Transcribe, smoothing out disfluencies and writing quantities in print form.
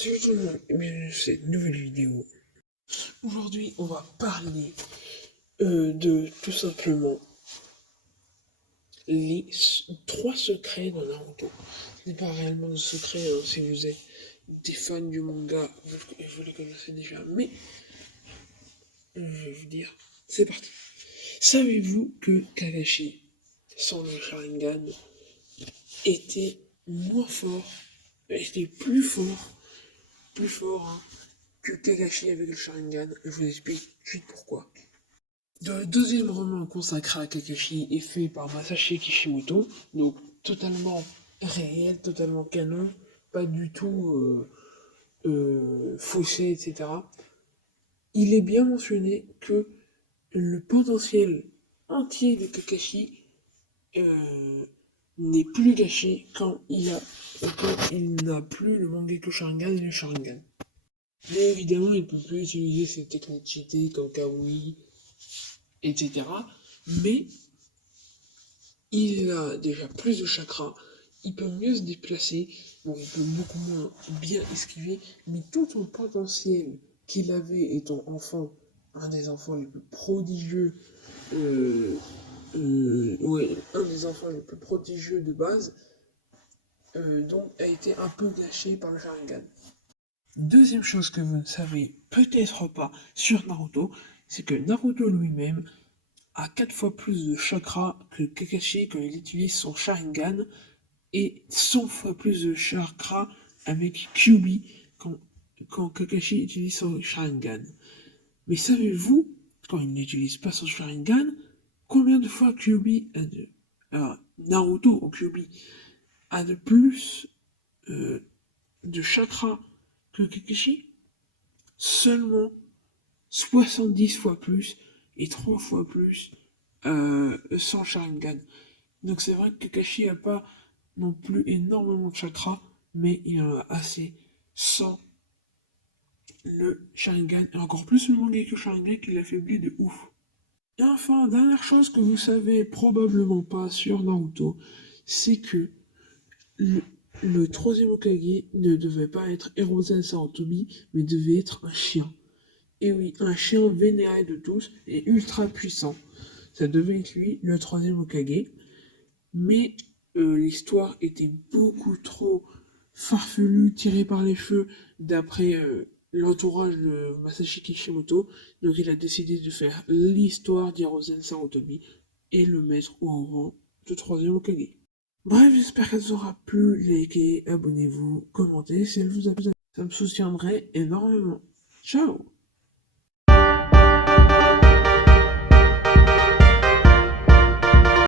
Salut tout le monde et bienvenue dans cette nouvelle vidéo. Aujourd'hui, on va parler de tout simplement les 3 secrets de Naruto. Ce n'est pas réellement de secret si vous êtes des fans du manga, vous les connaissez déjà, mais je vais vous dire, c'est parti. Savez-vous que Kakashi, sans le Sharingan, était moins fort, était plus fort hein, que Kakashi avec le Sharingan? Je vous explique tout de suite pourquoi. Le deuxième roman consacré à Kakashi est fait par Masashi Kishimoto, donc totalement réel, totalement canon, pas du tout faussé, etc. Il est bien mentionné que le potentiel entier de Kakashi euh, n'est plus gâché quand il n'a plus le Mangekyo Sharingan et le Sharingan. Mais évidemment, il ne peut plus utiliser ses techniques cheatées comme Kawi, etc. Mais il a déjà plus de chakras, il peut mieux se déplacer, bon, il peut beaucoup moins bien esquiver, mais tout son potentiel qu'il avait étant enfant, un des enfants les plus prodigieux, ouais, un des enfants les plus prodigieux de base, donc a été un peu gâché par le Sharingan. Deuxième chose que vous ne savez peut-être pas sur Naruto, c'est que Naruto lui-même a 4 fois plus de chakras que Kakashi quand il utilise son Sharingan et 100 fois plus de chakras avec Kyuubi quand Kakashi utilise son Sharingan. Mais savez-vous, quand il n'utilise pas son Sharingan, combien de fois Kyuubi a de... Alors, Naruto ou Kyuubi a de plus de chakras que Kakashi? Seulement 70 fois plus et 3 fois plus sans Sharingan. Donc c'est vrai que Kakashi n'a pas non plus énormément de chakras, mais il en a assez sans le Sharingan, et encore plus le Mangekyo Sharingan qui l'affaiblit de ouf. Et enfin, dernière chose que vous savez probablement pas sur Naruto, c'est que le, le troisième Hokage ne devait pas être Hiruzen Sarutobi, mais devait être un chien. Et oui, un chien vénéré de tous et ultra puissant. Ça devait être lui, le troisième Hokage. Mais l'histoire était beaucoup trop farfelue, tirée par les cheveux, d'après l'entourage de Masashi Kishimoto. Donc il a décidé de faire l'histoire d'Hirozen Sarutobi et le mettre au rang de troisième Hokage. Bref, j'espère qu'elle vous aura plu. Likez, abonnez-vous, commentez si elle vous a plu. Ça me soutiendrait énormément. Ciao!